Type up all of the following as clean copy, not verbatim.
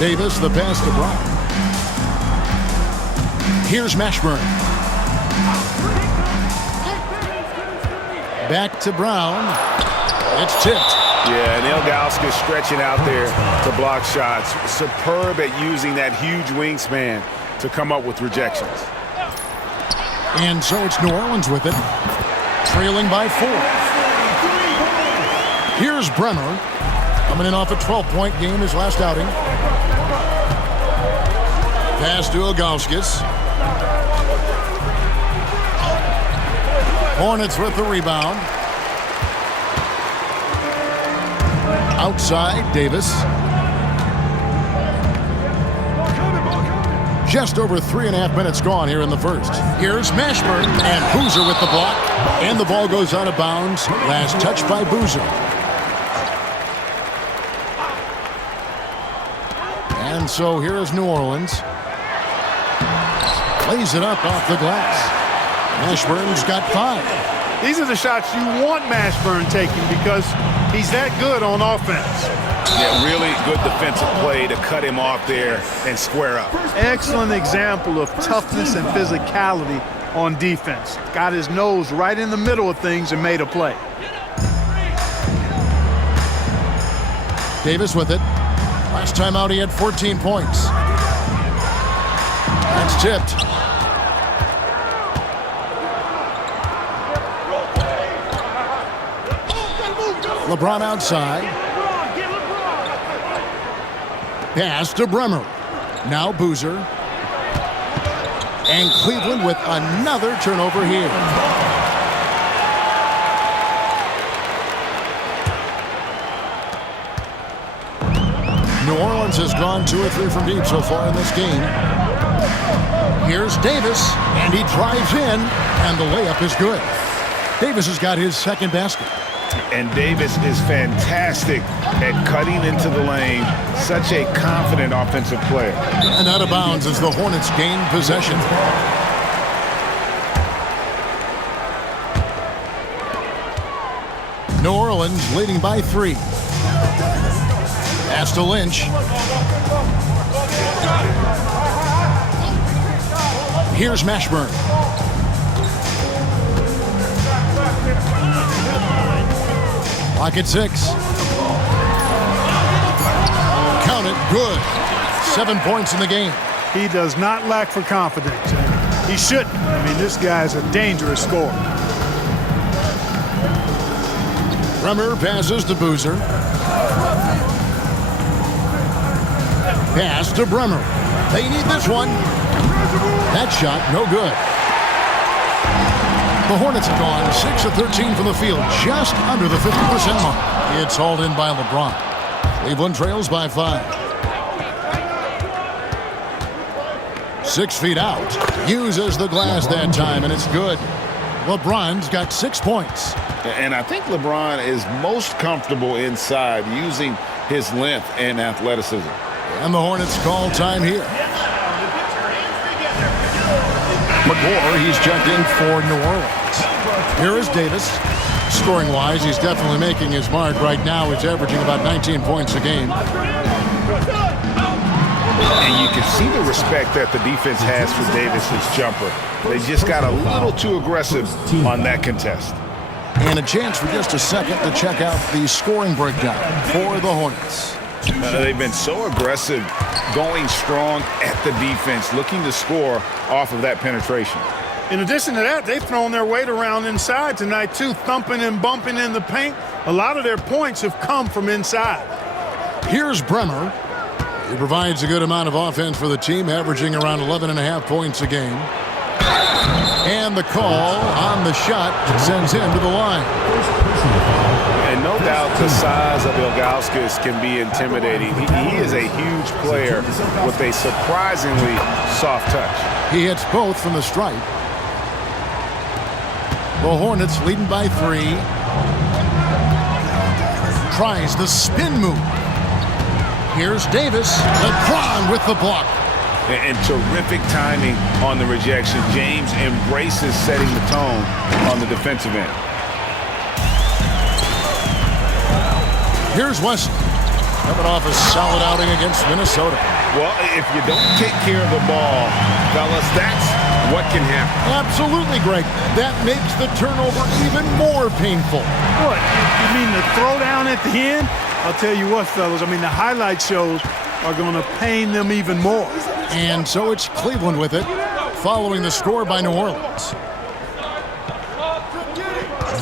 Davis, the pass to Bron. Here's Mashburn. Back to Brown. It's tipped. Yeah, and Ilgauskas stretching out there to block shots. Superb at using that huge wingspan to come up with rejections. And so it's New Orleans with it, trailing by 4. Here's Bremer, coming in off a 12-point game his last outing. Pass to Ilgauskas. Hornets with the rebound. Outside, Davis. Just over 3.5 minutes gone here in the first. Here's Mashburn, and Boozer with the block. And the ball goes out of bounds. Last touch by Boozer. And so here is New Orleans. Plays it up off the glass. Mashburn's got 5. These are the shots you want Mashburn taking because he's that good on offense. Yeah, really good defensive play to cut him off there and square up. Excellent example of toughness and physicality on defense. Got his nose right in the middle of things and made a play. Davis with it. Last time out he had 14 points. That's tipped. LeBron outside. Pass to Bremer. Now Boozer. And Cleveland with another turnover here. New Orleans has gone 2 or 3 from deep so far in this game. Here's Davis, and he drives in, and the layup is good. Davis has got his second basket. And Davis is fantastic at cutting into the lane. Such a confident offensive player. And out of bounds as the Hornets gain possession. New Orleans leading by 3. Pass to Lynch. Here's Mashburn. Lock at 6. Count it. Good. 7 points in the game. He does not lack for confidence. He shouldn't. I mean, this guy's a dangerous scorer. Bremer passes to Boozer. Pass to Bremer. They need this one. That shot, no good. The Hornets have gone 6 of 13 from the field, just under the 50% mark. It's hauled in by LeBron. Cleveland trails by 5. 6 feet out. Uses the glass that time, and it's good. LeBron's got 6 points. And I think LeBron is most comfortable inside using his length and athleticism. And the Hornets call time here. McGuire, he's checked in for New Orleans. Here is Davis. Scoring-wise, he's definitely making his mark. Right now, he's averaging about 19 points a game. And you can see the respect that the defense has for Davis's jumper. They just got a little too aggressive on that contest. And a chance for just a second to check out the scoring breakdown for the Hornets. They've been so aggressive, going strong at the defense, looking to score off of that penetration. In addition to that, they've thrown their weight around inside tonight, too, thumping and bumping in the paint. A lot of their points have come from inside. Here's Bremer. He provides a good amount of offense for the team, averaging around 11.5 points a game. And the call on the shot sends him to the line. And no doubt the size of Ilgauskas can be intimidating. He is a huge player with a surprisingly soft touch. He hits both from the stripe. The Hornets leading by 3. Tries the spin move. Here's Davis. LeBron with the block. And terrific timing on the rejection. James embraces setting the tone on the defensive end. Here's Weston. coming off a solid outing against Minnesota. Well, if you don't take care of the ball, fellas, that's what can happen. Absolutely, Greg. That makes the turnover even more painful. What? You mean the throwdown at the end? I'll tell you what, fellas. I mean, the highlight shows are going to pain them even more. And so it's Cleveland with it, following the score by New Orleans.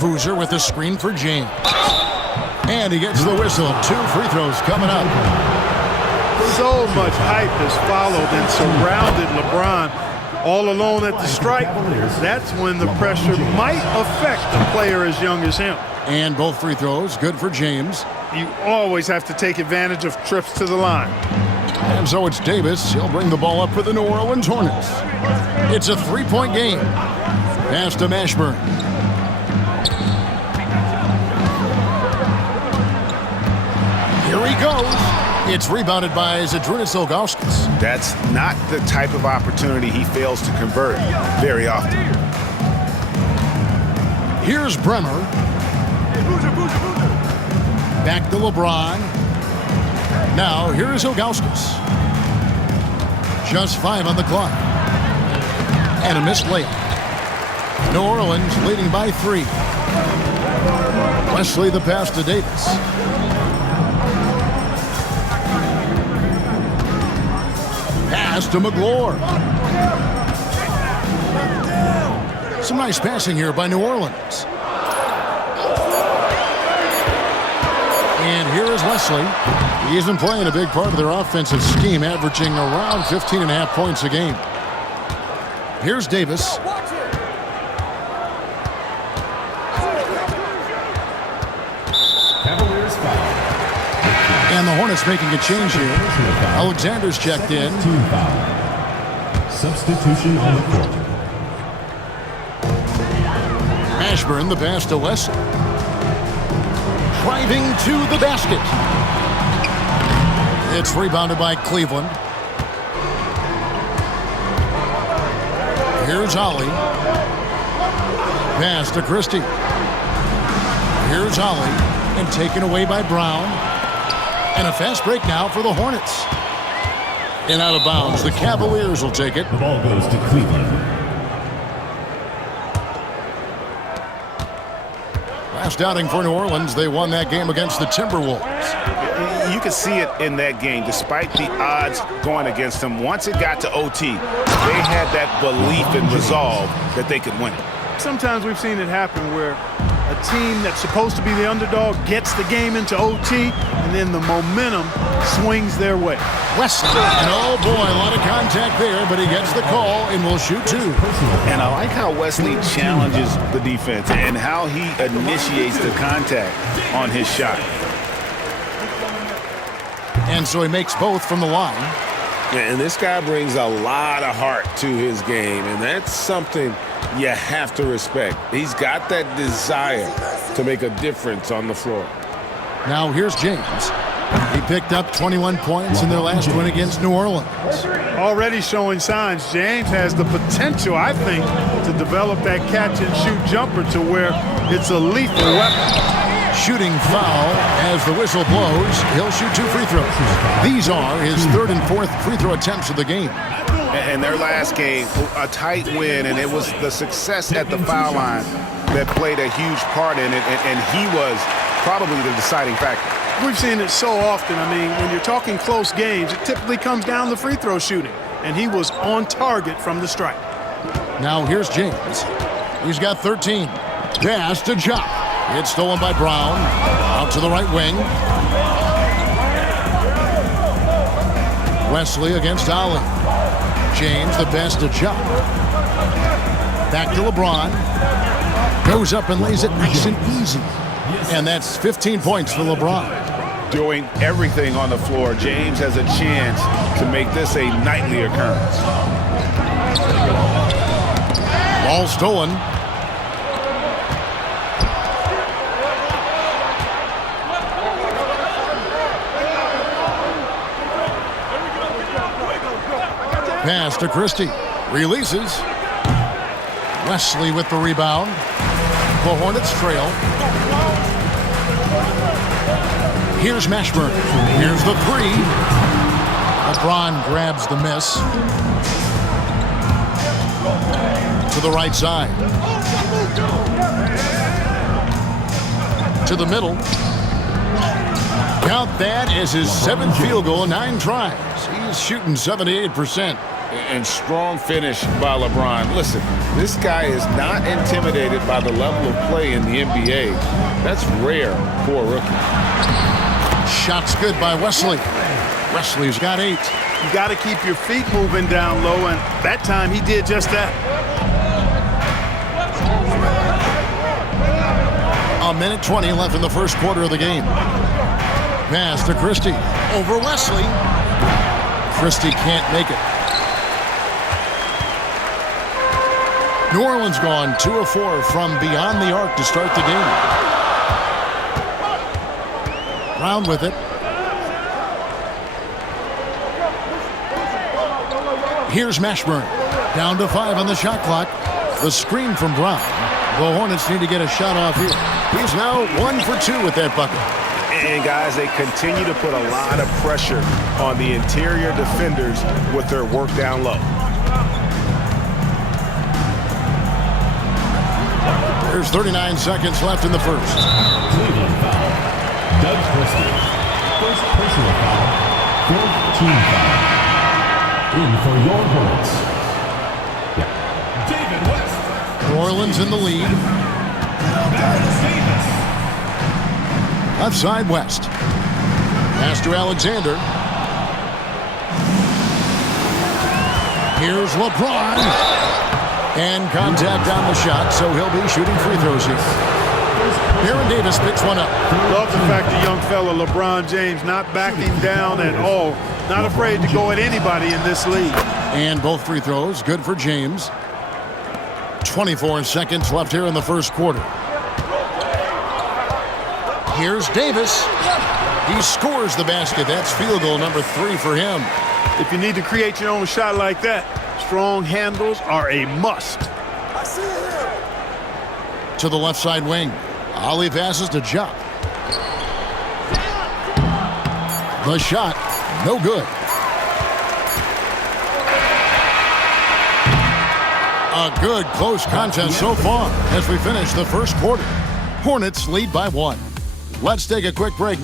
Vuzer with the screen for James. And he gets the whistle. 2 free throws coming up. So much hype has followed and surrounded LeBron all alone at the stripe. That's when the pressure might affect a player as young as him. And both free throws good for James. You always have to take advantage of trips to the line. And so it's Davis. He'll bring the ball up for the New Orleans Hornets. It's a 3-point game. Pass to Mashburn. Here he goes. It's rebounded by Zydrunas Ilgauskas. That's not the type of opportunity he fails to convert very often. Here's Bremer. Back to LeBron. Now, here's Ilgauskas. Just 5 on the clock. And a missed layup. New Orleans leading by 3. Wesley the pass to Davis. Pass to McGlure. Some nice passing here by New Orleans. And here is Wesley. He isn't playing a big part of their offensive scheme, averaging around 15.5 points a game. Here's Davis. And the Hornets making a change here. Alexander's checked in. Substitution on the court. Mashburn, the pass to Wesley. Driving to the basket. It's rebounded by Cleveland. Here's Ollie. Pass to Christie. Here's Ollie. And taken away by Brown. And a fast break now for the Hornets. And out of bounds. The Cavaliers will take it. The ball goes to Cleveland. Last outing for New Orleans, they won that game against the Timberwolves. You can see it in that game. Despite the odds going against them, once it got to OT, they had that belief and resolve that they could win it. Sometimes we've seen it happen where a team that's supposed to be the underdog gets the game into OT, and then the momentum swings their way. Wesley, and oh boy, a lot of contact there, but he gets the call and will shoot 2. And I like how Wesley challenges the defense and how he initiates the contact on his shot. And so he makes both from the line. And this guy brings a lot of heart to his game, and that's something you have to respect. He's got that desire to make a difference on the floor. Now here's James. He picked up 21 points in their last win against New Orleans. Already showing signs. James has the potential, I think, to develop that catch-and-shoot jumper to where it's a lethal weapon. Shooting foul as the whistle blows. He'll shoot 2 free throws. These are his 3rd and 4th free throw attempts of the game. And their last game, a tight win, and it was the success at the foul line that played a huge part in it, and he was probably the deciding factor. We've seen it so often. I mean, when you're talking close games, it typically comes down to free throw shooting, and he was on target from the stripe. Now here's James. He's got 13. Pass to Ja. It's stolen by Brown. Out to the right wing. Wesley against Ollie. James, the pass to Ja. Back to LeBron. Goes up and lays it nice and easy. And that's 15 points for LeBron. Doing everything on the floor, James has a chance to make this a nightly occurrence. Ball stolen. Pass to Christie. Releases. Wesley with the rebound. The Hornets trail. Here's Mashburn. Here's the three. Bron grabs the miss. To the right side. To the middle. Count that as his 7th field goal in 9 tries. He's shooting 78%. And strong finish by LeBron. Listen, this guy is not intimidated by the level of play in the NBA. That's rare for a rookie. Shot's good by Wesley. Wesley's got 8. You got to keep your feet moving down low, and that time he did just that. A minute 20 left in the first quarter of the game. Pass to Christie. Over Wesley. Christie can't make it. New Orleans gone 2 of 4 from beyond the arc to start the game. Brown with it. Here's Mashburn. Down to 5 on the shot clock. The screen from Bron. The Hornets need to get a shot off here. He's now 1 for 2 with that bucket. And, guys, they continue to put a lot of pressure on the interior defenders with their work down low. There's 39 seconds left in the first. Cleveland foul. Doug Christie. First personal foul. 4th team foul. In for your Hornets. David West. New Orleans in the lead. Left side West. Pass to Alexander. Here's LeBron. And contact on the shot, so he'll be shooting free throws here. Aaron Davis picks one up. Love the fact the young fella LeBron James not backing down at all. Not afraid to go at anybody in this league. And both free throws, good for James. 24 seconds left here in the first quarter. Here's Davis. He scores the basket. That's field goal number 3 for him. If you need to create your own shot like that, strong handles are a must. To the left side wing. Ollie passes to Jump. The shot, no good. A good close contest so far as we finish the first quarter. Hornets lead by 1. Let's take a quick break.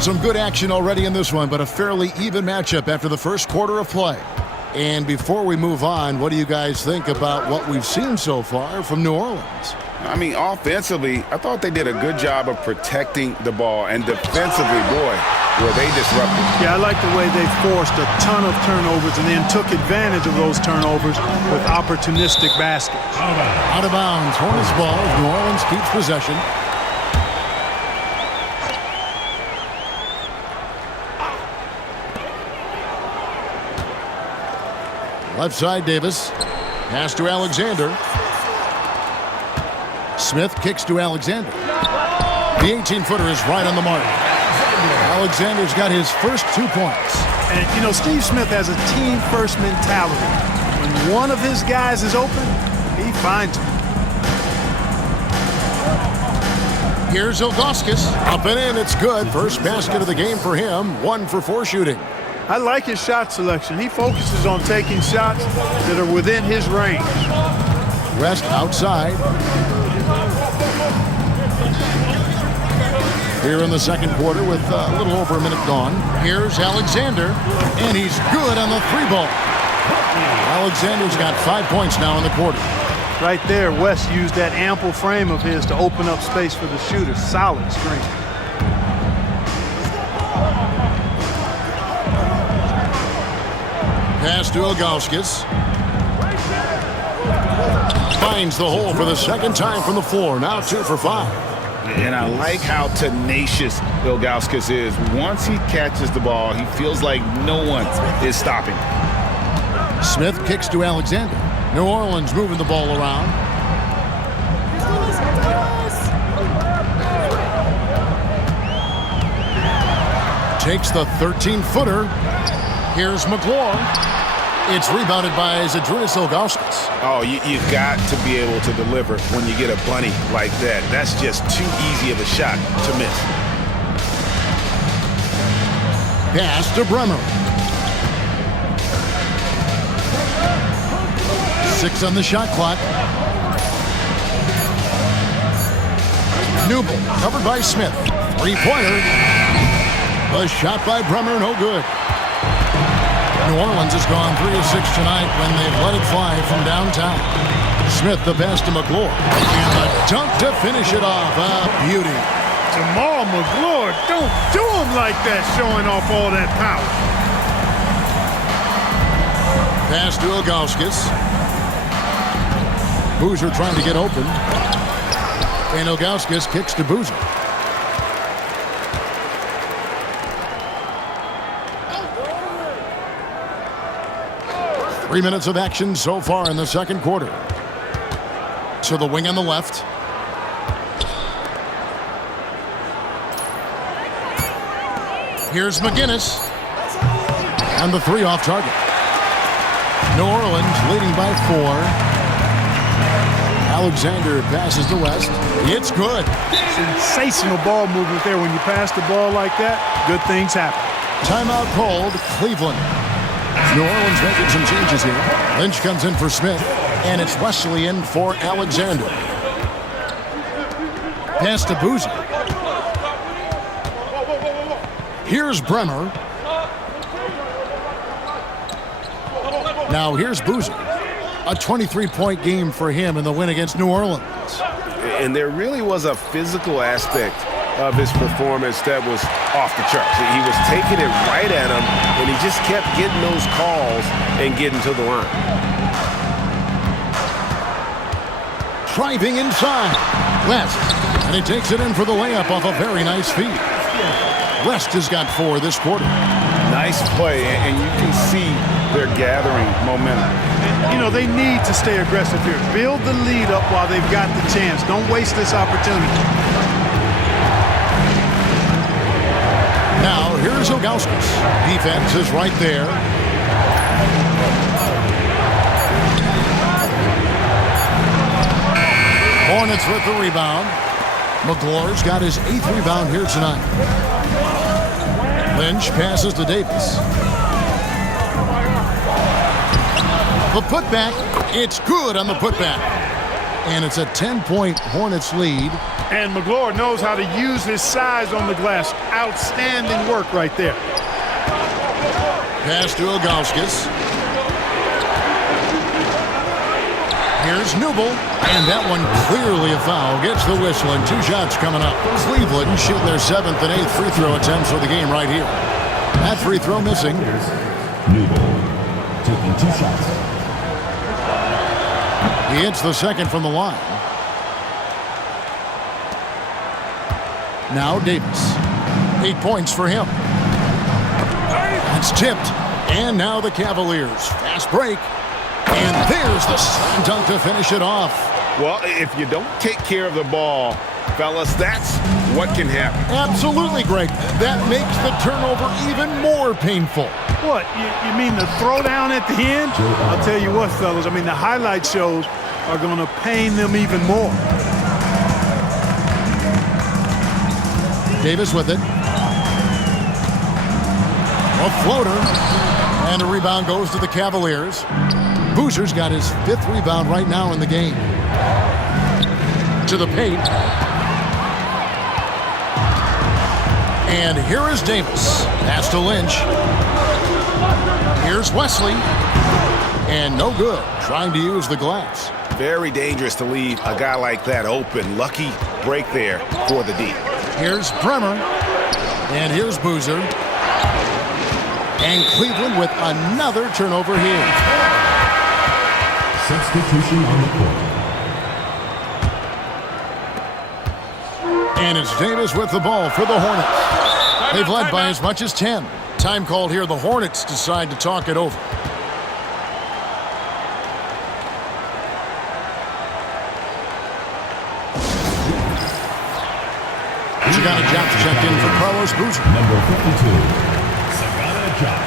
Some good action already in this one, but a fairly even matchup after the first quarter of play. And before we move on, what do you guys think about what we've seen so far from New Orleans? I mean, offensively, I thought they did a good job of protecting the ball. And defensively, boy, were they disruptive. Yeah, I like the way they forced a ton of turnovers and then took advantage of those turnovers with opportunistic baskets. Out of bounds. Hornets ball. New Orleans keeps possession. Left side, Davis. Pass to Alexander. Smith kicks to Alexander. The 18-footer is right on the mark. Alexander's got his first 2 points. And, you know, Steve Smith has a team-first mentality. When one of his guys is open, he finds him. Here's Ilgauskas. Up and in, it's good. First basket of the game for him. 1 for 4 shooting. I like his shot selection. He focuses on taking shots that are within his range. West outside. Here in the second quarter with a little over a minute gone. Here's Alexander, and he's good on the 3-ball. Alexander's got 5 points now in the quarter. Right there, West used that ample frame of his to open up space for the shooter. Solid screen. Pass to Ilgauskas. Finds the hole for the second time from the floor. Now 2 for 5. And I like how tenacious Ilgauskas is. Once he catches the ball, he feels like no one is stopping. Smith kicks to Alexander. New Orleans moving the ball around. Takes the 13-footer. Here's McClure. It's rebounded by Zydrunas Ilgauskas. Oh, you've got to be able to deliver when you get a bunny like that. That's just too easy of a shot to miss. Pass to Bremer. 6 on the shot clock. Newble covered by Smith. Three-pointer. A shot by Bremer, no good. New Orleans has gone 3 of 6 tonight when they've let it fly from downtown. Smith the pass to McGlure. And a dunk to finish it off. A beauty. Jamal McGlure, don't do him like that, showing off all that power. Pass to Ilgauskas. Boozer trying to get open. And Ilgauskas kicks to Boozer. Three minutes of action so far in the second quarter. To the wing on the left. Here's McGinnis. And the 3 off target. New Orleans leading by 4. Alexander passes to West. It's good. Sensational ball movement there. When you pass the ball like that, good things happen. Timeout called, Cleveland. New Orleans making some changes here. Lynch comes in for Smith, and it's Wesley in for Alexander. Pass to Boozer. Here's Bremer. Now here's Boozer. A 23-point game for him in the win against New Orleans. And there really was a physical aspect of his performance that was off the charts. He was taking it right at him, and he just kept getting those calls and getting to the line. Driving inside. West. And he takes it in for the layup off a very nice feed. West has got 4 this quarter. Nice play, and you can see they're gathering momentum. You know, they need to stay aggressive here. Build the lead up while they've got the chance. Don't waste this opportunity. Now, here's Ilgauskas. Defense is right there. Hornets with the rebound. McGlure's got his 8th rebound here tonight. Lynch passes to Davis. The putback, it's good on the putback. And it's a 10-point Hornets lead. And McGlure knows how to use his size on the glass. Outstanding work right there. Pass to Ilgauskas. Here's Newble. And that one clearly a foul. Gets the whistle and 2 shots coming up. Cleveland shooting their 7th and 8th free throw attempts for the game right here. That free throw missing. Newble taking 2 shots. He hits the second from the line. Now Davis. 8 points for him. It's tipped. And now the Cavaliers. Fast break. And there's the slam dunk to finish it off. Well, if you don't take care of the ball, fellas, that's what can happen. Absolutely, Greg. That makes the turnover even more painful. What, you mean the throwdown at the end? I'll tell you what, fellas, I mean, the highlight shows are going to pain them even more. Davis with it. A floater. And the rebound goes to the Cavaliers. Boozer's got his 5th rebound right now in the game. To the paint. And here is Davis. Pass to Lynch. Here's Wesley. And no good. Trying to use the glass. Very dangerous to leave a guy like that open. Lucky break there for the D. Here's Bremer. And here's Boozer. And Cleveland with another turnover here. Substitution on the court. And it's Davis with the ball for the Hornets. They've led by as much as 10. Time called here. The Hornets decide to talk it over. Sagana Jop checked in for Carlos Boozer. Number 52, Sagana Jop.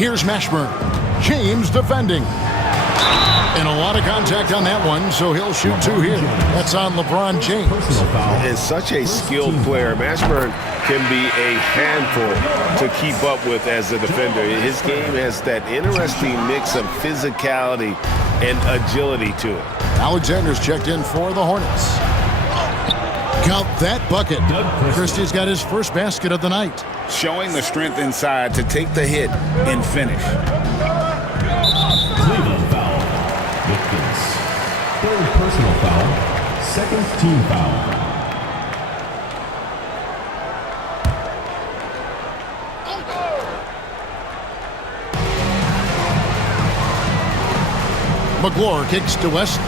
Here's Mashburn. James defending. And a lot of contact on that one, so he'll shoot 2 here. That's on LeBron James. And such a skilled player. Mashburn can be a handful to keep up with as a defender. His game has that interesting mix of physicality and agility to it. Alexander's checked in for the Hornets. Count that bucket. Christie's got his first basket of the night. Showing the strength inside to take the hit and finish. Cleveland foul. Wiggins. Third personal foul. Second team foul. McGlure kicks to West.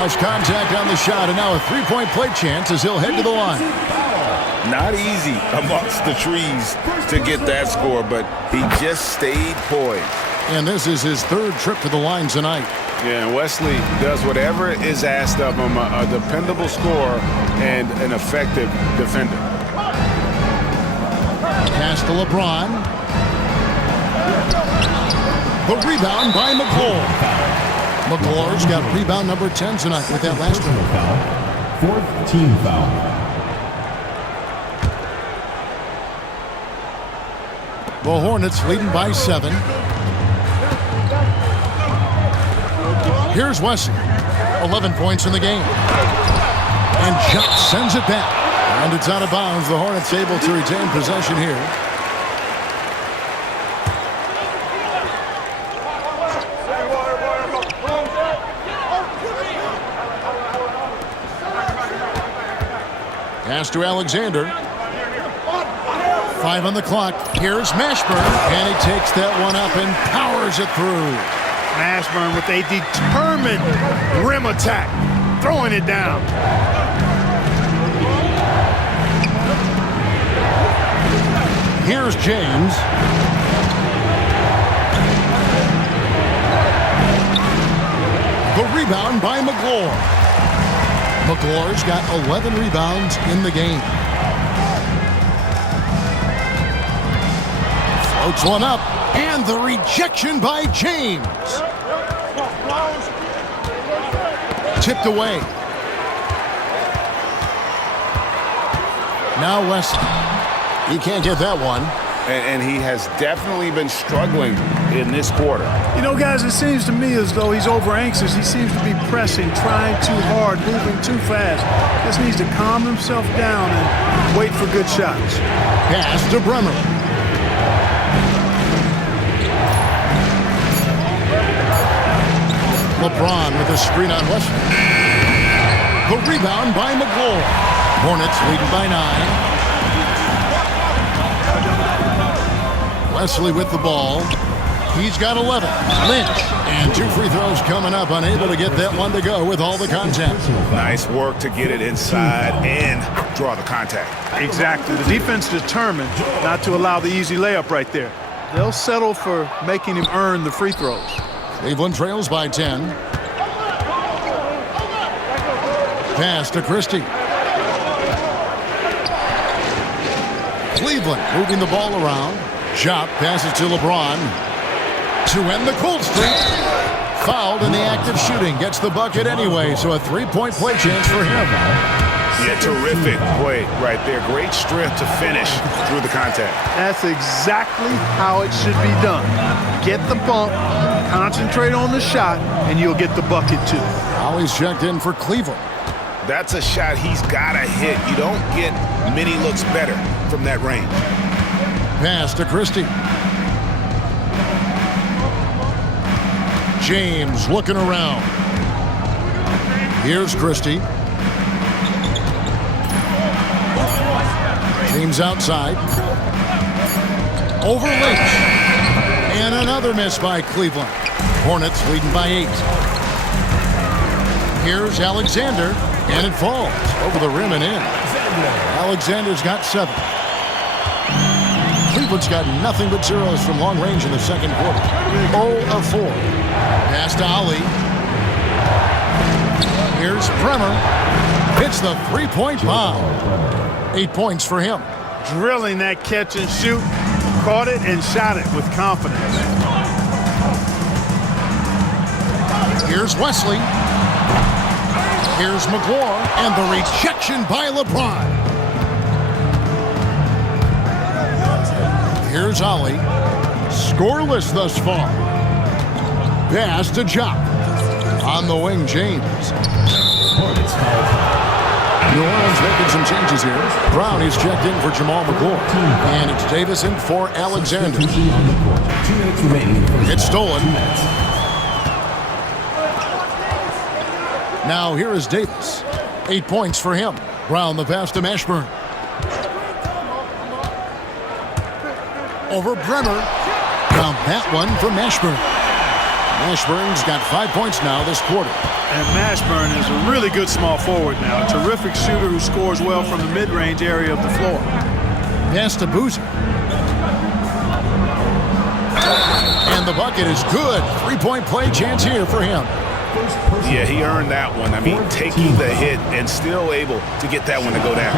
Lost contact on the shot, and now a three-point play chance as he'll head to the line. Not easy amongst the trees to get that score, but he just stayed poised. And this is his third trip to the line tonight. Yeah, and Wesley does whatever is asked of him, a dependable scorer and an effective defender. Pass to LeBron. The rebound by McGlure. McGlure's got rebound number 10 tonight with that last one. Foul. Fourth team foul. The Hornets leading by 7. Here's Wesley. 11 points in the game. And Jump sends it back. And it's out of bounds. The Hornets able to retain possession here. Pass to Alexander. 5 on the clock. Here's Mashburn. And he takes that one up and powers it through. Mashburn with a determined rim attack. Throwing it down. Here's James. The rebound by McGlure. McGlure's got 11 rebounds in the game. Floats one up, and the rejection by James. Tipped away. Now Wesley. He can't get that one. And he has definitely been struggling in this quarter. You know, guys, it seems to me as though he's over anxious. He seems to be pressing, trying too hard, moving too fast. Just needs to calm himself down and wait for good shots. Pass to Bremer. LeBron with a screen on Wesley. The rebound by McGlure. Hornets leading by 9. Wesley with the ball. He's got 11. Lynch. And 2 free throws coming up. Unable to get that one to go with all the contact. Nice work to get it inside and draw the contact. Exactly. The defense determined not to allow the easy layup right there. They'll settle for making him earn the free throws. Cleveland trails by 10. Pass to Christie. Cleveland moving the ball around. Jop passes to LeBron to end the cold streak. Fouled in the act of shooting. Gets the bucket anyway, so a 3-point play chance for him. Yeah, terrific play right there. Great strength to finish through the contact. That's exactly how it should be done. Get the bump, concentrate on the shot, and you'll get the bucket too. Always checked in for Cleveland. That's a shot he's got to hit. You don't get many looks better from that range. Pass to Christie. James looking around. Here's Christie. James outside. Over Lynch. And another miss by Cleveland. Hornets leading by 8. Here's Alexander. And it falls over the rim and in. Alexander's got 7. Cleveland's got nothing but zeros from long range in the second quarter. 0 of 4. Pass to Ali. Here's Bremer. Hits the 3-point bomb. 8 points for him. drilling that catch and shoot. Caught it and shot it with confidence. Here's Wesley. Here's McGlure, and the rejection by LeBron. Here's Ollie. Scoreless thus far. Pass to Jock. On the wing, James. Hornets foul time. New Orleans making some changes here. Brown is checked in for Jamal McGlure. And it's Davis in for Alexander. Substitution on the court. 2 minutes remaining in the first It's half. stolen. 2 minutes. Now here is Davis. 8 points for him. Brown the pass to Mashburn. Over Bremer. Count that one for Mashburn. Mashburn's got 5 points now this quarter. And Mashburn is a really good small forward now. A terrific shooter who scores well from the mid-range area of the floor. Pass to Boozer. And the bucket is good. 3-point play chance here for him. Yeah, he earned that one. I mean, taking the hit and still able to get that one to go down.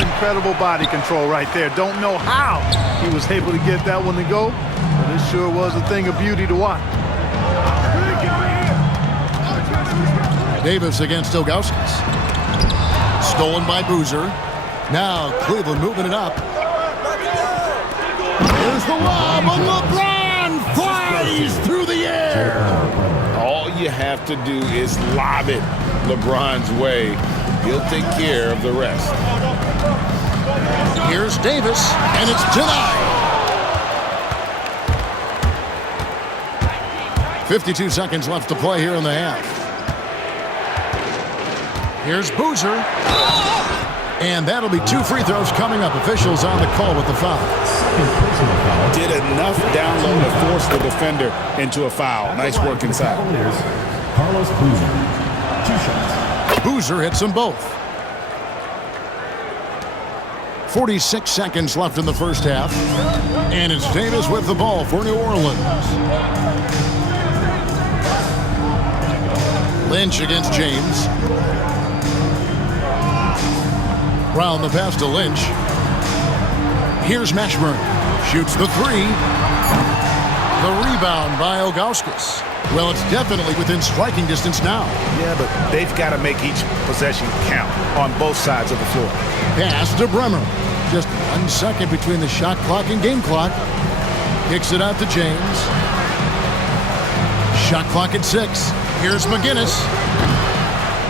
Incredible body control right there. Don't know how he was able to get that one to go, but it sure was a thing of beauty to watch. Davis against Ilgauskas. Stolen by Boozer. Now Cleveland moving it up. Here's the lob, and LeBron flies through the air. All you have to do is lob it LeBron's way. He'll take care of the rest. Here's Davis, and it's denied. 52 seconds left to play here in the half. Here's Boozer. And that'll be 2 free throws coming up. Officials on the call with the foul. Did enough down low to force the defender into a foul. Nice work inside. Carlos Boozer. 2 shots. Boozer hits them both. 46 seconds left in the first half. And it's Davis with the ball for New Orleans. Lynch against James. Brown the pass to Lynch. Here's Mashburn. Shoots the 3. The rebound by Ilgauskas. Well, it's definitely within striking distance now. Yeah, but they've got to make each possession count on both sides of the floor. Pass to Bremer. Just 1 second between the shot clock and game clock. Kicks it out to James. Shot clock at 6. Here's McGinnis.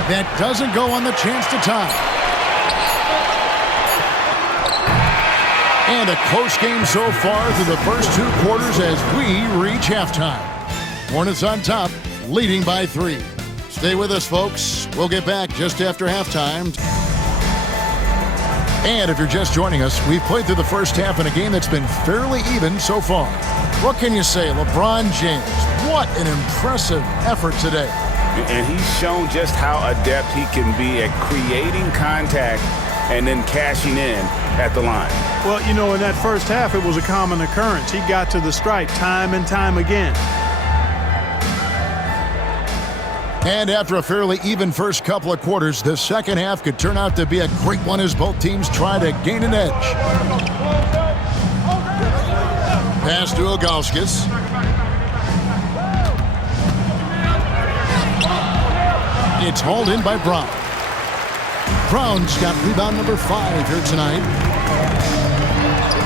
That doesn't go on the chance to tie. And a close game so far through the first 2 quarters as we reach halftime. Hornets on top, leading by 3. Stay with us, folks. We'll get back just after halftime. And if you're just joining us, we've played through the first half in a game that's been fairly even so far. What can you say, LeBron James? What an impressive effort today. And he's shown just how adept he can be at creating contact and then cashing in at the line. Well, you know, in that first half, it was a common occurrence. He got to the stripe time and time again. And after a fairly even first couple of quarters, the second half could turn out to be a great one as both teams try to gain an edge. Pass to Ilgauskas. It's hauled in by Bron. Brown's got rebound number 5 here tonight.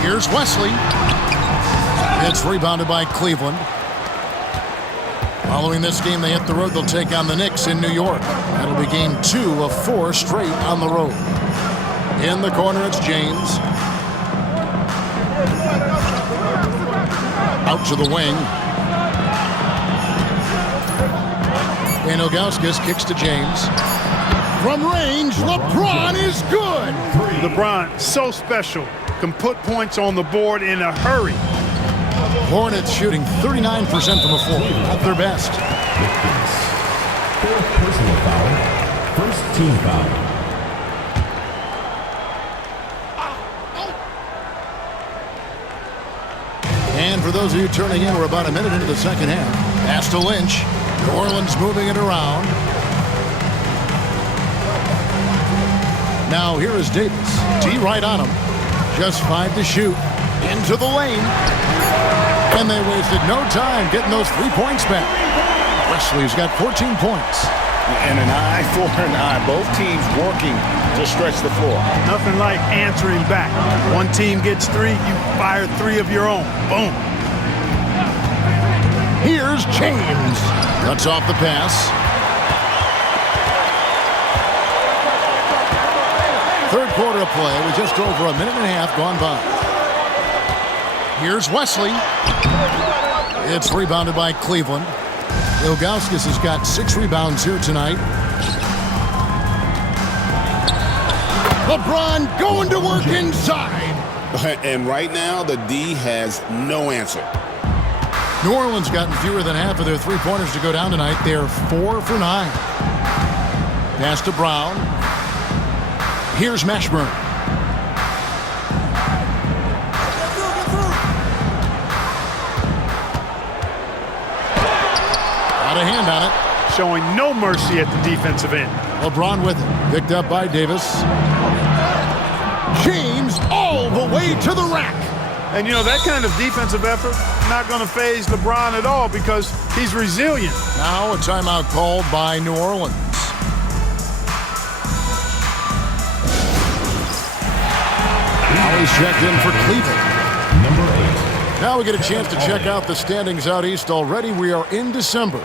Here's Wesley. It's rebounded by Cleveland. Following this game, they hit the road. They'll take on the Knicks in New York. That'll be game 2 of 4 straight on the road. In the corner, it's James. Out to the wing. And Ilgauskas kicks to James. From range, LeBron is good. LeBron, so special. Can put points on the board in a hurry. Hornets shooting 39% from the floor. At their best. 4th personal foul. 1st team foul. And for those of you turning in, we're about a minute into the second half. Pass to Lynch. New Orleans moving it around. Now here is Davis. D right on him. Just 5 to shoot. Into the lane. And they wasted no time getting those 3 points back. Wesley's got 14 points. And an eye for an eye. Both teams working to stretch the floor. Nothing like answering back. One team gets 3, you fire 3 of your own. Boom. Here's James. Cuts off the pass. Third quarter of play with just over a minute and a half gone by. Here's Wesley. It's rebounded by Cleveland. Ilgauskas has got 6 rebounds here tonight. LeBron going to work inside. And right now, the D has no answer. New Orleans gotten fewer than half of their 3-pointers to go down tonight. They're 4 for 9. Pass to Brown. Here's Mashburn. Got a hand on it. Showing no mercy at the defensive end. LeBron with it. Picked up by Davis. James all the way to the rack. And, you know, that kind of defensive effort not going to faze LeBron at all because he's resilient. Now a timeout called by New Orleans. Now he's checked in for Cleveland. Number 8. Now we get a chance to check out the standings out east already. We are in December.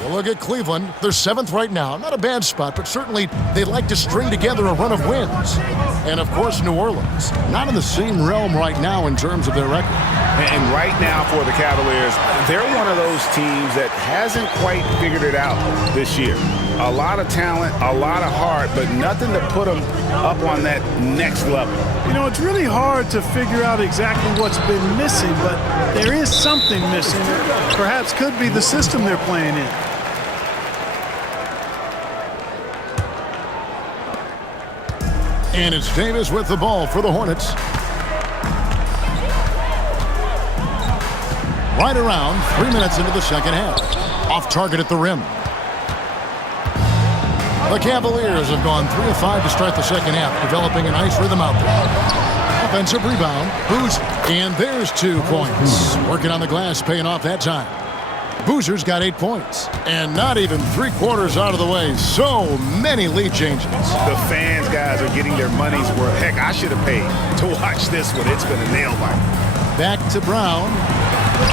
You look at Cleveland. They're 7th right now. Not a bad spot, but certainly they'd like to string together a run of wins. And, of course, New Orleans. Not in the same realm right now in terms of their record. And right now for the Cavaliers, they're one of those teams that hasn't quite figured it out this year. A lot of talent, a lot of heart, but nothing to put them up on that next level. You know, it's really hard to figure out exactly what's been missing, but there is something missing. Perhaps could be the system they're playing in. And it's Davis with the ball for the Hornets. Right around 3 minutes into the second half. Off target at the rim. The Cavaliers have gone 3 of 5 to start the second half, developing a nice rhythm out there. Offensive rebound. Boozer. And there's 2 points. Working on the glass, paying off that time. Boozer's got 8 points. And not even 3/4 out of the way. So many lead changes. The fans, guys, are getting their money's worth. Heck, I should have paid to watch this one. It's been a nail biter. Back to Brown.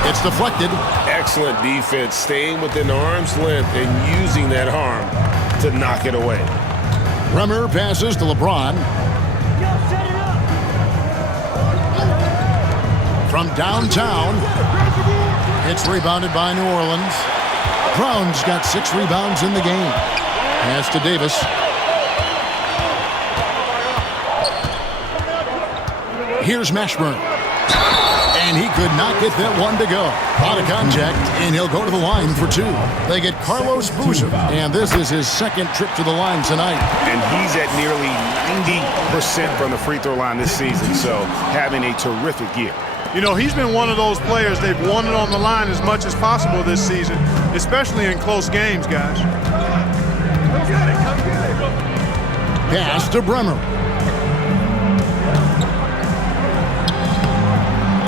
It's deflected. Excellent defense, staying within arm's length and using that arm to knock it away. Bremer passes to LeBron. From downtown, it's rebounded by New Orleans. Brown's got 6 rebounds in the game. Pass to Davis. Here's Mashburn. And he could not get that one to go. Out of contact, and he'll go to the line for 2. They get Carlos Boozer, and this is his 2nd trip to the line tonight. And he's at nearly 90% from the free throw line this season, so having a terrific year. You know, he's been one of those players, they've won it on the line as much as possible this season, especially in close games, guys. Pass to Bremer.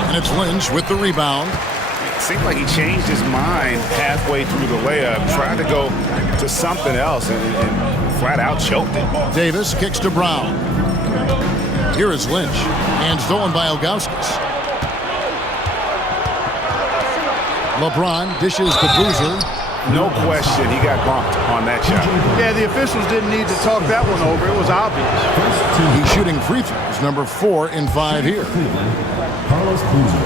And it's Lynch with the rebound. It seemed like he changed his mind halfway through the layup, tried to go to something else, and flat out choked it. Davis kicks to Brown. Here is Lynch, and stolen by Ilgauskas. LeBron dishes to Boozer. No question, he got bumped on that shot. Yeah, the officials didn't need to talk that one over. It was obvious. He's shooting free throws, number 4 in 5 here. Carlos Boozer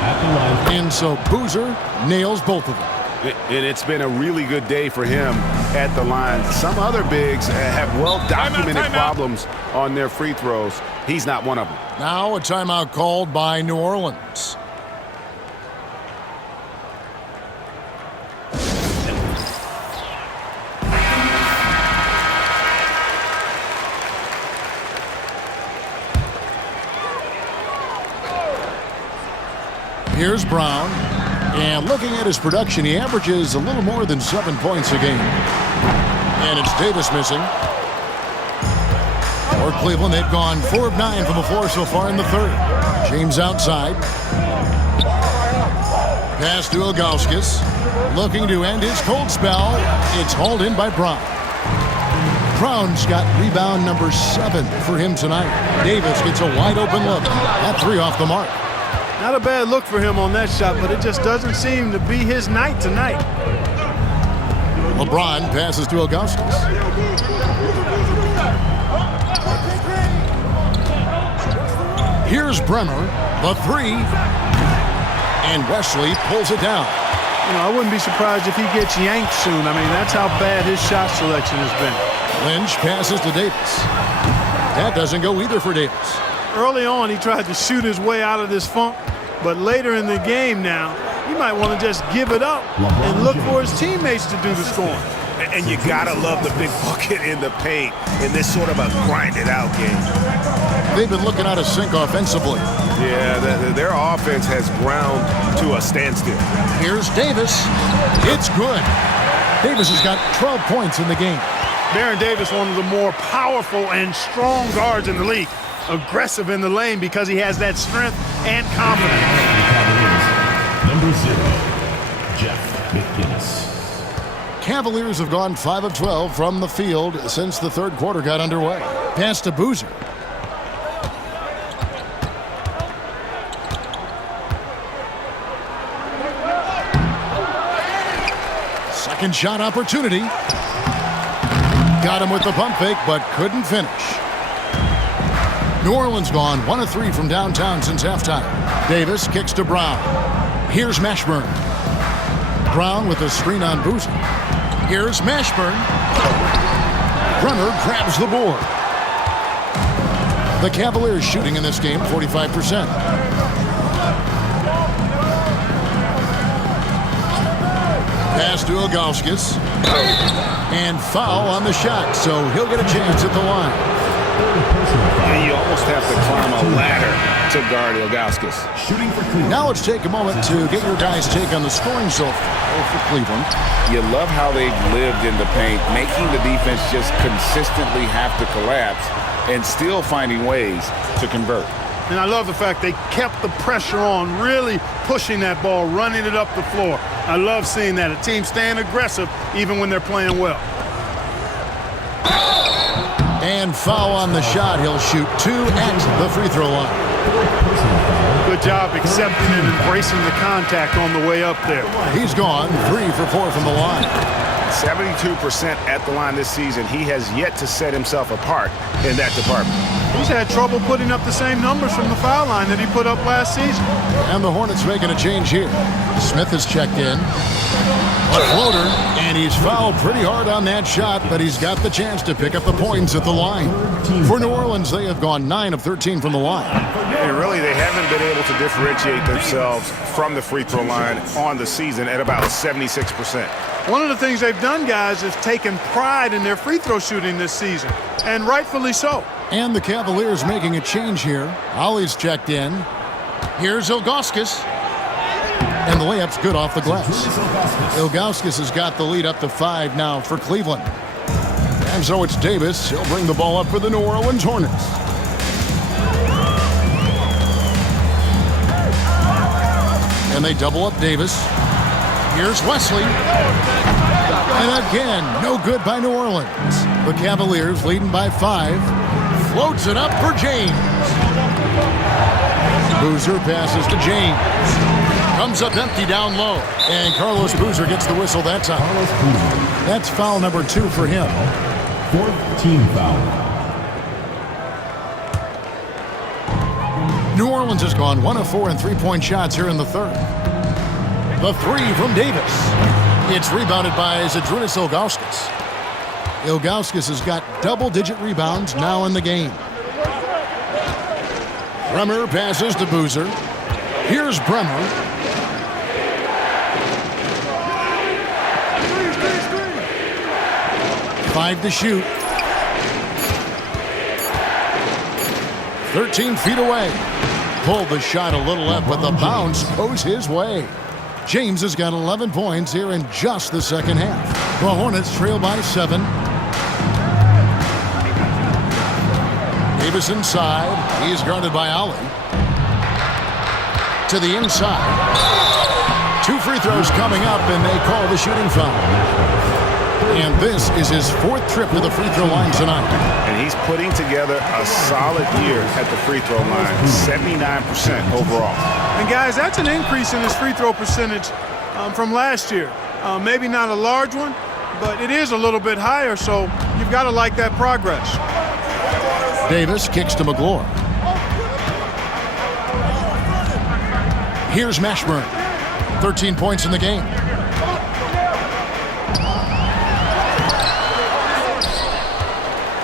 at the line. And so Boozer nails both of them. And it's been a really good day for him at the line. Some other bigs have well-documented problems on their free throws. He's not one of them. Now a timeout called by New Orleans. Here's Brown, and looking at his production, he averages a little more than 7 points a game. And it's Davis missing. For Cleveland, they've gone 4 of 9 from the floor so far in the third. James outside. Pass to Ilgauskas. Looking to end his cold spell. It's hauled in by Bron. Brown's got rebound number 7 for him tonight. Davis gets a wide open look. That 3 off the mark. Not a bad look for him on that shot, but it just doesn't seem to be his night tonight. LeBron passes to Ilgauskas. Here's Bremer, the 3. And Wesley pulls it down. You know, I wouldn't be surprised if he gets yanked soon. I mean, that's how bad his shot selection has been. Lynch passes to Davis. That doesn't go either for Davis. Early on, he tried to shoot his way out of this funk, but later in the game now, he might want to just give it up and look for his teammates to do the scoring. And you gotta love the big bucket in the paint in this sort of a grinded-out game. They've been looking out of sync offensively. Yeah, their offense has ground to a standstill. Here's Davis. It's good. Davis has got 12 points in the game. Baron Davis, one of the more powerful and strong guards in the league. Aggressive in the lane because he has that strength and confidence. Number 0, Jeff McGinnis. Cavaliers have gone 5 of 12 from the field since the third quarter got underway. Pass to Boozer. Second shot opportunity. Got him with the pump fake, but couldn't finish. New Orleans gone 1 of 3 from downtown since halftime. Davis kicks to Brown. Here's Mashburn. Brown with a screen on Boozer. Here's Mashburn. Bremer grabs the board. The Cavaliers shooting in this game 45%. Pass to Ilgauskas. And foul on the shot, so he'll get a chance at the line. You almost have to climb a ladder to guard Ilgauskas. Shooting for Cleveland. Now let's take a moment to get your guys' take on the scoring so far for Cleveland. You love how they've lived in the paint, making the defense just consistently have to collapse and still finding ways to convert. And I love the fact they kept the pressure on, really pushing that ball, running it up the floor. I love seeing that. A team staying aggressive even when they're playing well. And foul on the shot. He'll shoot 2 at the free throw line. Good job accepting and embracing the contact on the way up there. He's gone 3 for 4 from the line. 72% at the line this season. He has yet to set himself apart in that department. He's had trouble putting up the same numbers from the foul line that he put up last season. And the Hornets making a change here. Smith has checked in. A floater, and he's fouled pretty hard on that shot, but he's got the chance to pick up the points at the line. For New Orleans, they have gone 9 of 13 from the line. And really, they haven't been able to differentiate themselves from the free throw line on the season at about 76%. One of the things they've done, guys, is taken pride in their free throw shooting this season, and rightfully so. And the Cavaliers making a change here. Ollie's checked in. Here's Ilgauskas. And the layup's good off the glass. Ilgauskas has got the lead up to 5 now for Cleveland. And so it's Davis. He'll bring the ball up for the New Orleans Hornets. And they double up Davis. Here's Wesley. And again, no good by New Orleans. The Cavaliers leading by 5. Floats it up for James. Boozer passes to James. Comes up empty down low. And Carlos Boozer gets the whistle that time. That's foul number 2 for him. 4th team foul. New Orleans has gone 1 of 4 in three-point shots here in the third. The 3 from Davis. It's rebounded by Zydrunas Ilgauskas. Ilgauskas has got double-digit rebounds now in the game. Bremer passes to Boozer. Here's Bremer. Five to shoot. 13 feet away. Pulled the shot a little left, but the bounce goes his way. James has got 11 points here in just the second half. The Hornets trail by 7. Davis inside. He's guarded by Ali. To the inside. 2 free throws coming up, and they call the shooting foul. And this is his 4th trip to the free throw line tonight. And he's putting together a solid year at the free throw line, 79% overall. And guys, that's an increase in his free throw percentage from last year. Maybe not a large one, but it is a little bit higher, so you've got to like that progress. Davis kicks to McGlure. Here's Mashburn. 13 points in the game.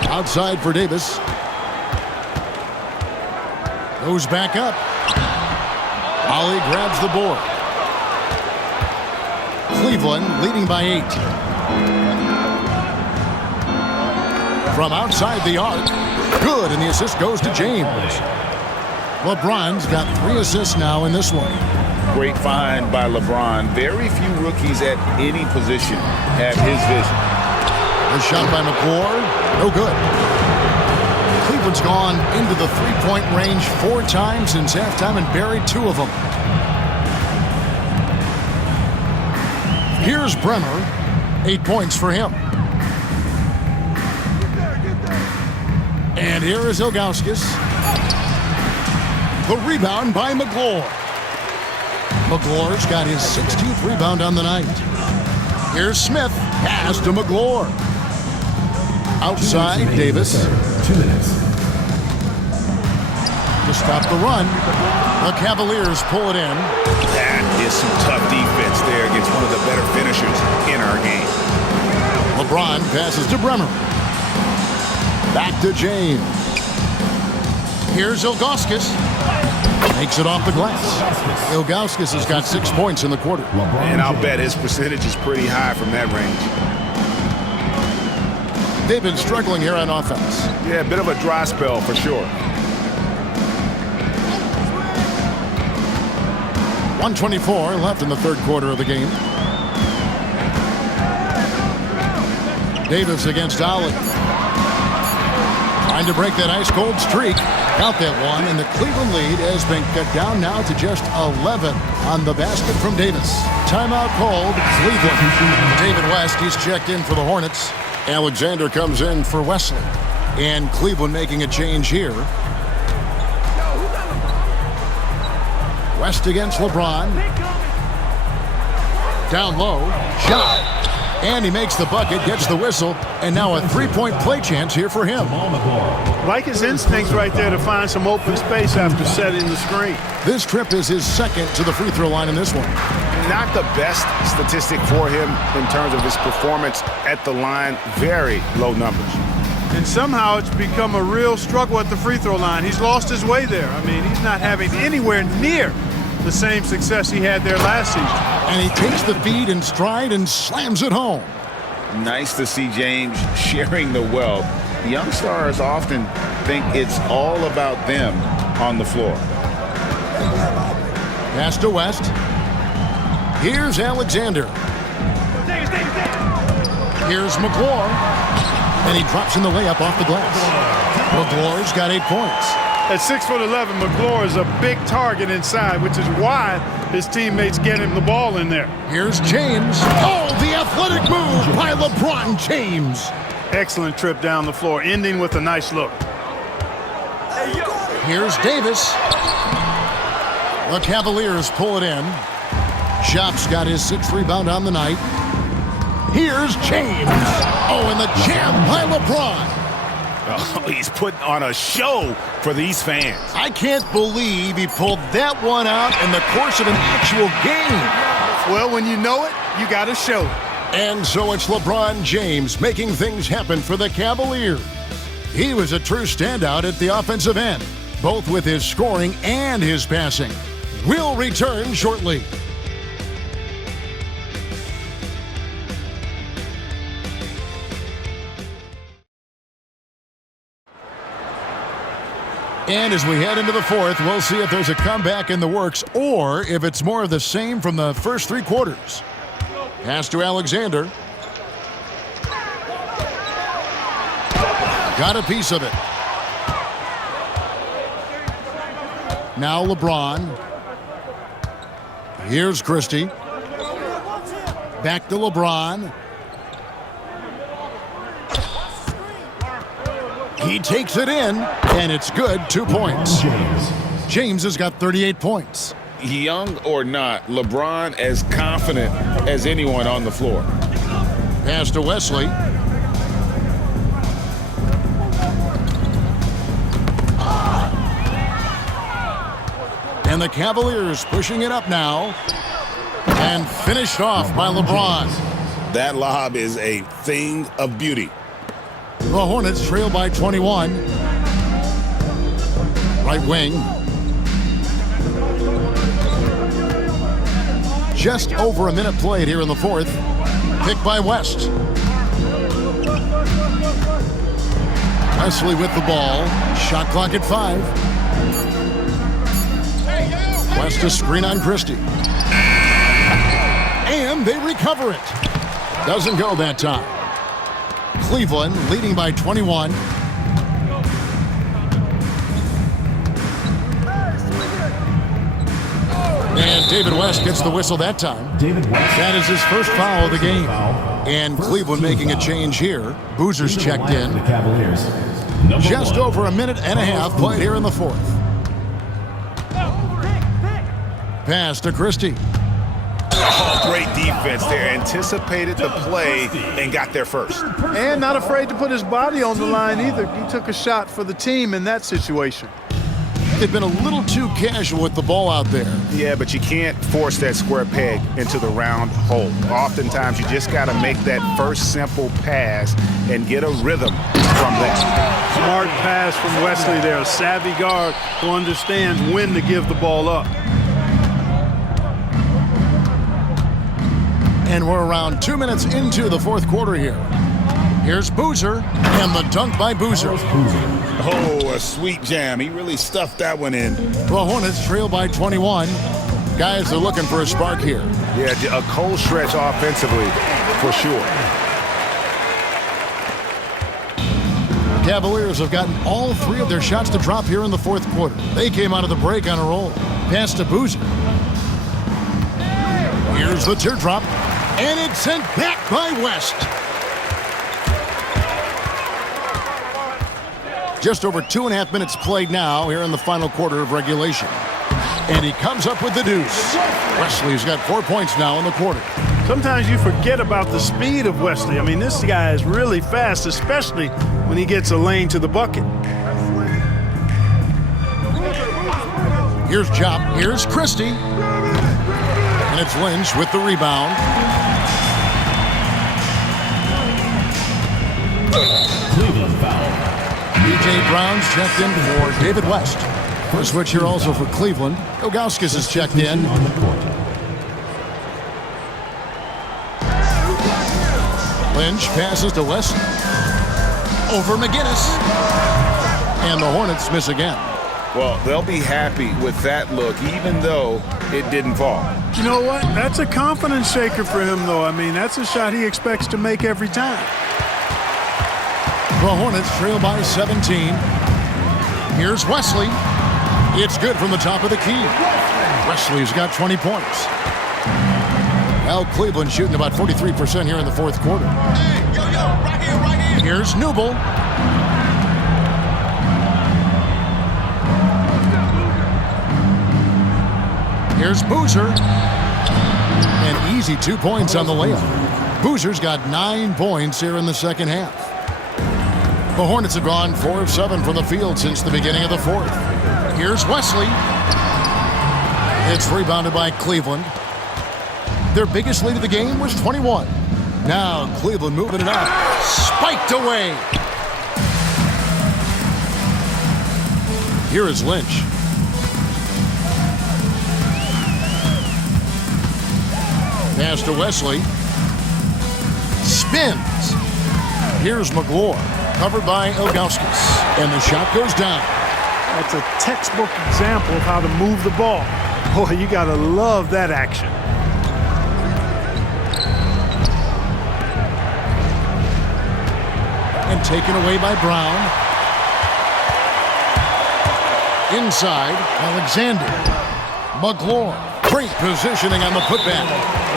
Outside for Davis. Goes back up. Ali grabs the board. Cleveland leading by 8. From outside the arc. Good, and the assist goes to James. LeBron's got 3 assists now in this one. Great find by LeBron. Very few rookies at any position have his vision. The shot by McGlure, no good. Cleveland's gone into the three-point range 4 times since halftime and buried 2 of them. Here's Bremer, 8 points for him. And here is Ilgauskas. The rebound by McGlure. McGlure's got his 16th rebound on the night. Here's Smith, pass to McGlure. Outside, Davis. 2 minutes. To stop the run, the Cavaliers pull it in. That is some tough defense there against one of the better finishers in our game. LeBron passes to Bremer. Back to James. Here's Ilgauskas. Makes it off the glass. Ilgauskas has got 6 points in the quarter. And I'll bet his percentage is pretty high from that range. They've been struggling here on offense. Yeah, a bit of a dry spell for sure. 1:24 left in the 3rd quarter of the game. Davis against Ali. Trying to break that ice-cold streak. Got that one, and the Cleveland lead has been cut down now to just 11 on the basket from Davis. Timeout called, Cleveland. David West, he's checked in for the Hornets. Alexander comes in for Wesley. And Cleveland making a change here. West against LeBron. Down low. Shot. And he makes the bucket, gets the whistle, and now a 3-point play chance here for him. Like his instincts right there to find some open space after setting the screen. This trip is his 2nd to the free throw line in this one. Not the best statistic for him in terms of his performance at the line. Very low numbers. And somehow it's become a real struggle at the free throw line. He's lost his way there. I mean, he's not having anywhere near the same success he had there last season. And he takes the feed in stride and slams it home. Nice to see James sharing the wealth. Young stars often think it's all about them on the floor. Pass to West. Here's Alexander. Here's McGlure. And he drops in the layup off the glass. McGlure's got 8 points. At 6'11", McGlure is a big target inside, which is why his teammates get him the ball in there. Here's James. Oh, the athletic move by LeBron James. Excellent trip down the floor, ending with a nice look. Here's Davis. The Cavaliers pull it in. Shop's got his 6th rebound on the night. Here's James. Oh, and the jam by LeBron. Oh, he's putting on a show for these fans. I can't believe he pulled that one out in the course of an actual game. Well, when you know it, you got to show it. And so it's LeBron James making things happen for the Cavaliers. He was a true standout at the offensive end, both with his scoring and his passing. We'll return shortly. And as we head into the 4th, we'll see if there's a comeback in the works or if it's more of the same from the first 3 quarters. Pass to Alexander. Got a piece of it. Now LeBron. Here's Christie. Back to LeBron. He takes it in, and it's good. 2 points. James has got 38 points. Young or not, LeBron as confident as anyone on the floor. Pass to Wesley. And the Cavaliers pushing it up now. And finished off by LeBron. That lob is a thing of beauty. The Hornets trail by 21. Right wing. Just over a minute played here in the fourth. Picked by West. Wesley with the ball. Shot clock at 5. West a screen on Christie. And they recover it. Doesn't go that time. Cleveland leading by 21. And David West gets the whistle that time. That is his first foul of the game. And Cleveland making a change here. Boozer's checked in. Just over a minute and a half played here in the fourth. Pass to Christie. Oh, great defense there. Anticipated the play and got there first. And not afraid to put his body on the line either. He took a shot for the team in that situation. They've been a little too casual with the ball out there. Yeah, but you can't force that square peg into the round hole. Oftentimes, you just got to make that first simple pass and get a rhythm from that. Smart pass from Wesley there. A savvy guard who understands when to give the ball up. And we're around 2 minutes into the fourth quarter here. Here's Boozer, and the dunk by Boozer. Oh, a sweet jam. He really stuffed that one in. The Hornets trail by 21. Guys are looking for a spark here. Yeah, a cold stretch offensively, for sure. Cavaliers have gotten all 3 of their shots to drop here in the fourth quarter. They came out of the break on a roll. Pass to Boozer. Here's the teardrop, and it's sent back by West. Just over 2.5 minutes played now here in the final quarter of regulation. And he comes up with the deuce. Wesley's got 4 points now in the quarter. Sometimes you forget about the speed of Wesley. I mean, this guy is really fast, especially when he gets a lane to the bucket. Here's Jop. Here's Christie. And it's Lynch with the rebound. Cleveland foul. B.J. Brown's checked in for David West. First switch here also for Cleveland. Ilgauskas is checked in. On the court. Lynch passes to West. Over McGinnis. And the Hornets miss again. Well, they'll be happy with that look, even though it didn't fall. You know what? That's a confidence shaker for him, though. I mean, that's a shot he expects to make every time. The Hornets trail by 17. Here's Wesley. It's good from the top of the key. Wesley's got 20 points. Well, Cleveland shooting about 43% here in the fourth quarter. Hey, yo, right here. Here's Newble. Here's Boozer. An easy 2 points on the layup. Boozer's got 9 points here in the second half. The Hornets have gone 4 of 7 from the field since the beginning of the fourth. Here's Wesley. It's rebounded by Cleveland. Their biggest lead of the game was 21. Now Cleveland moving it up. Spiked away. Here is Lynch. Pass to Wesley. Spins. Here's McGlure. Covered by Ilgauskas. And the shot goes down. That's a textbook example of how to move the ball. Boy, you got to love that action. And taken away by Brown. Inside, Alexander. McGlure. Great positioning on the putback.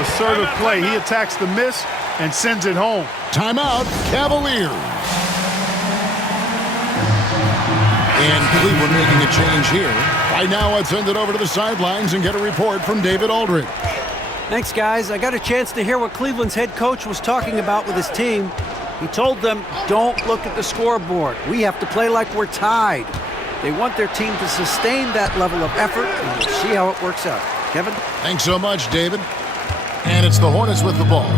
Assertive play. He attacks the miss and sends it home. Timeout, Cavaliers. And Cleveland making a change here. Right now, I'd send it over to the sidelines and get a report from David Aldridge. Thanks, guys. I got a chance to hear what Cleveland's head coach was talking about with his team. He told them, don't look at the scoreboard. We have to play like we're tied. They want their team to sustain that level of effort, and we'll see how it works out. Kevin? Thanks so much, David. And it's the Hornets with the ball.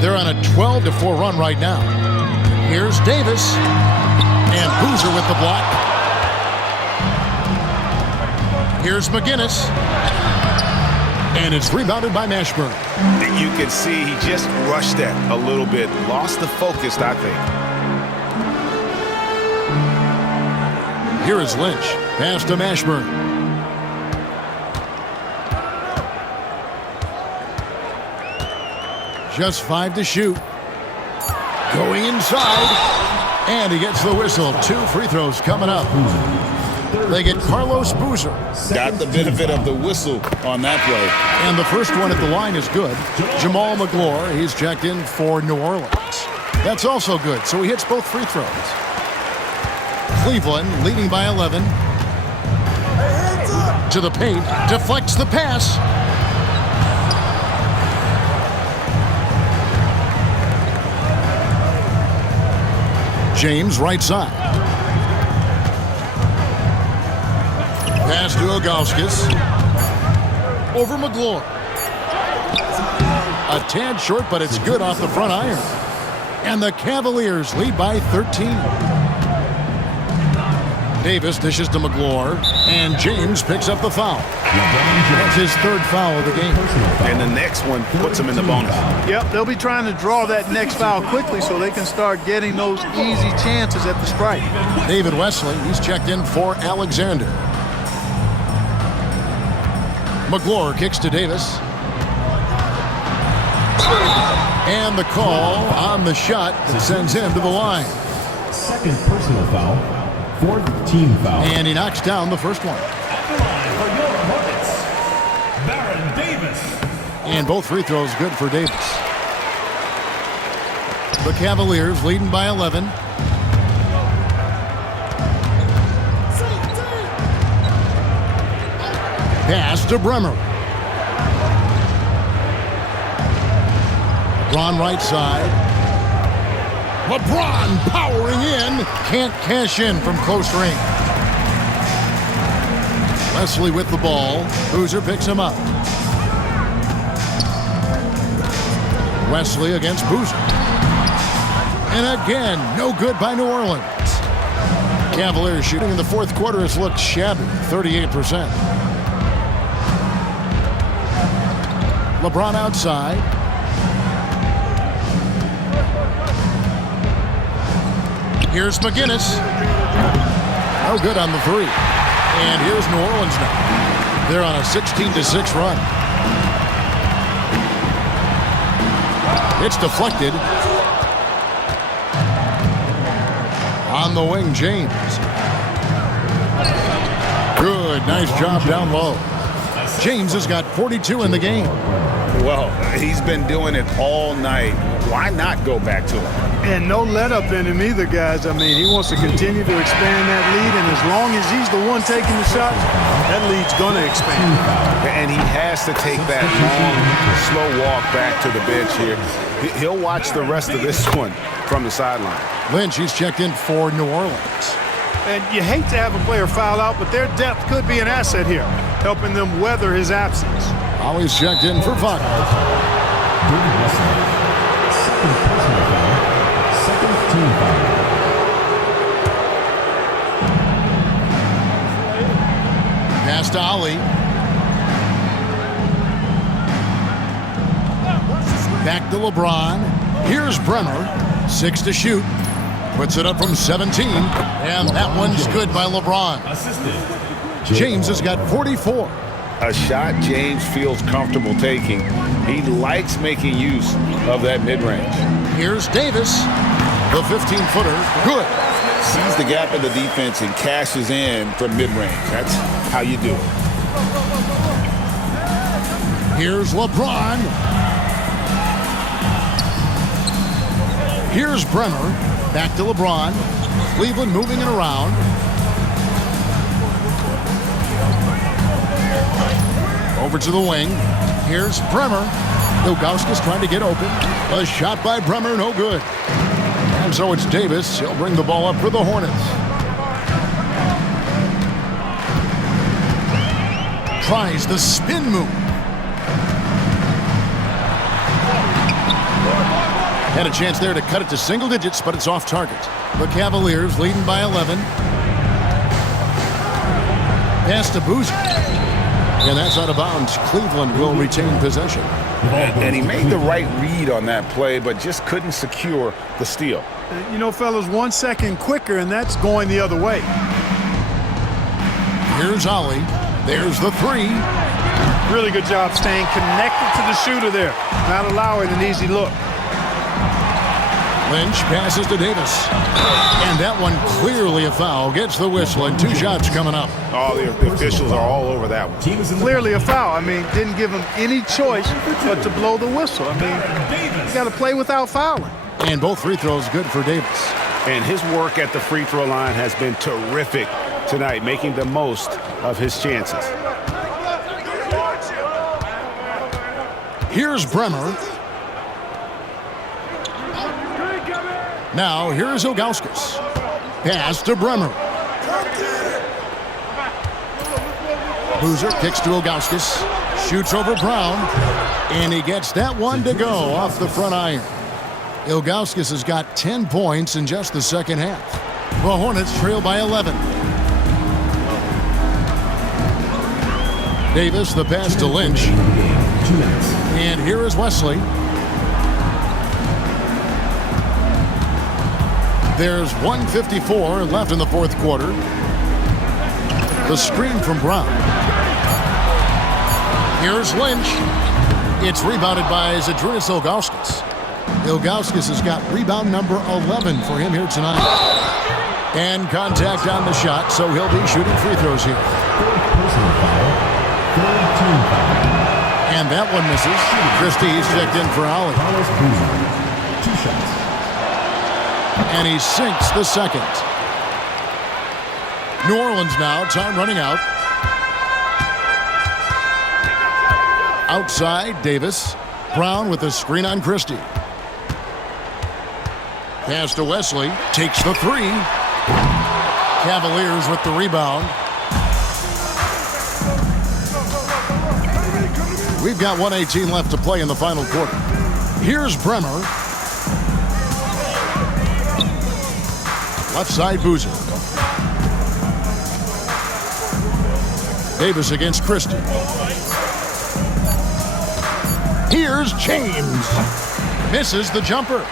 They're on a 12-4 run right now. Here's Davis. And Boozer with the block. Here's McGinnis. And it's rebounded by Mashburn. You can see he just rushed that a little bit. Lost the focus, I think. Here is Lynch. Pass to Mashburn. Just 5 to shoot. Going inside. And he gets the whistle. 2 free throws coming up. They get Carlos Boozer. Got the benefit of the whistle on that play. And the first one at the line is good. Jamal McGlure, he's checked in for New Orleans. That's also good, so he hits both free throws. Cleveland leading by 11. To the paint, deflects the pass. James right side. Pass to Ilgauskas. Over McGlure. A tad short, but it's good off the front iron. And the Cavaliers lead by 13. Davis dishes to McGlure. And James picks up the foul. That's his 3rd foul of the game. And the next one puts him in the bonus. Yep, they'll be trying to draw that next foul quickly so they can start getting those easy chances at the stripe. David Wesley, he's checked in for Alexander. McGlure kicks to Davis. And the call on the shot that sends him to the line. 2nd personal foul, 4th team foul. And he knocks down the first one. At the line for your Hornets, Baron Davis. And both free throws good for Davis. The Cavaliers leading by 11. Pass to Bremer. Bron right side. LeBron powering in. Can't cash in from close range. Wesley with the ball. Boozer picks him up. Wesley against Boozer. And again, no good by New Orleans. Cavaliers shooting in the 4th quarter has looked shabby, 38%. LeBron outside. Here's McGinnis. No good on the 3. And here's New Orleans now. They're on a 16-6 run. It's deflected. On the wing, James. Good, nice job down low. James has got 42 in the game. Well, he's been doing it all night. Why not go back to him? And no let up in him either, guys. I mean, he wants to continue to expand that lead, and as long as he's the one taking the shot, that lead's going to expand. And he has to take that long, slow walk back to the bench here. He'll watch the rest of this one from the sideline. Lynch, he's checked in for New Orleans. And you hate to have a player foul out, but their depth could be an asset here, helping them weather his absence. Always checked in for Fox. David Wesley, 2nd personal foul, 2nd team foul. Pass to Ali. Back to LeBron. Here's Bremer. 6 to shoot. Puts it up from 17. And that one's good by LeBron. Assisted. James has got 44. A shot James feels comfortable taking. He likes making use of that mid-range. Here's Davis. The 15-footer. Good. sees the gap in the defense and cashes in from mid-range. That's how you do it. Here's LeBron. Here's Bremer. Back to LeBron. Cleveland moving it around. Over to the wing. Here's Bremer. Ilgauskas trying to get open. A shot by Bremer, no good. And so it's Davis. He'll bring the ball up for the Hornets. Tries the spin move. Had a chance there to cut it to single digits, but it's off target. The Cavaliers leading by 11. Pass to Boozer. And that's out of bounds. Cleveland will retain possession. And he made the right read on that play, but just couldn't secure the steal. You know, fellas, 1 second quicker, and that's going the other way. Here's Ollie. There's the three. Really good job staying connected to the shooter there, not allowing an easy look. Lynch passes to Davis. And that one clearly a foul. Gets the whistle, and 2 shots coming up. Oh, the officials are all over that one. Clearly a foul. I mean, didn't give him any choice but to blow the whistle. I mean, you got to play without fouling. And both free throws good for Davis. And his work at the free throw line has been terrific tonight, making the most of his chances. Here's Bremer. Now, here's Ilgauskas. Pass to Bremer. Boozer kicks to Ilgauskas. Shoots over Brown. And he gets that one to go off the front iron. Ilgauskas has got 10 points in just the second half. The Hornets trail by 11. Davis, the pass to Lynch. And here is Wesley. There's 1:54 left in the fourth quarter. The screen from Bron. Here's Lynch. It's rebounded by Zydrunas Ilgauskas. Ilgauskas has got rebound number 11 for him here tonight. And contact on the shot, so he'll be shooting free throws here. And that one misses. Christie's checked in for Ollie. 2 shots. And he sinks the second. New Orleans now, time running out. Outside, Davis. Brown with the screen on Christie. Pass to Wesley. Takes the three. Cavaliers with the rebound. We've got 1:18 left to play in the final quarter. Here's Bremer. Left side, Boozer. Davis against Christie. Here's James. Misses the jumper.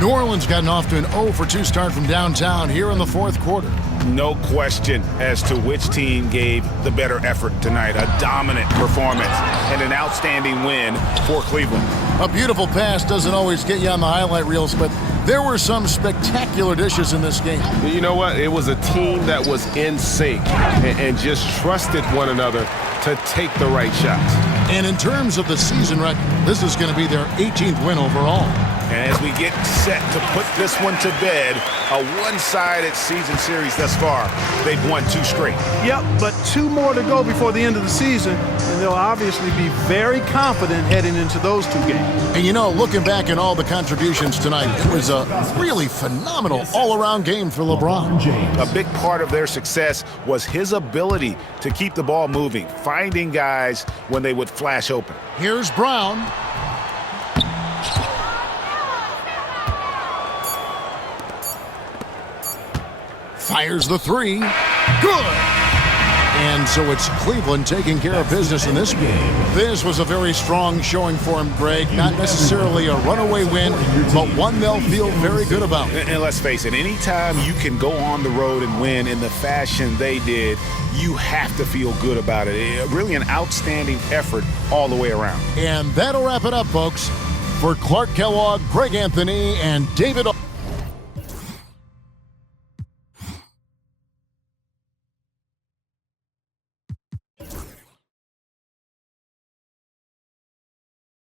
New Orleans gotten off to an 0-for-2 start from downtown here in the fourth quarter. No question as to which team gave the better effort tonight. A dominant performance and an outstanding win for Cleveland. A beautiful pass doesn't always get you on the highlight reels, but there were some spectacular dishes in this game. You know what? It was a team that was in sync and just trusted one another to take the right shots. And in terms of the season record, this is going to be their 18th win overall. And as we get set to put this one to bed, a one-sided season series thus far, they've won 2 straight. Yep, but 2 more to go before the end of the season, and they'll obviously be very confident heading into those 2 games. And you know, looking back at all the contributions tonight, it was a really phenomenal all-around game for LeBron. A big part of their success was his ability to keep the ball moving, finding guys when they would flash open. Here's Brown. Fires the three. Good. And so it's Cleveland taking care of business in this game. This was a very strong showing for him, Greg. Not necessarily a runaway win, but one they'll feel very good about. And let's face it, anytime you can go on the road and win in the fashion they did, you have to feel good about it. Really an outstanding effort all the way around. And that'll wrap it up, folks. For Clark Kellogg, Greg Anthony, and David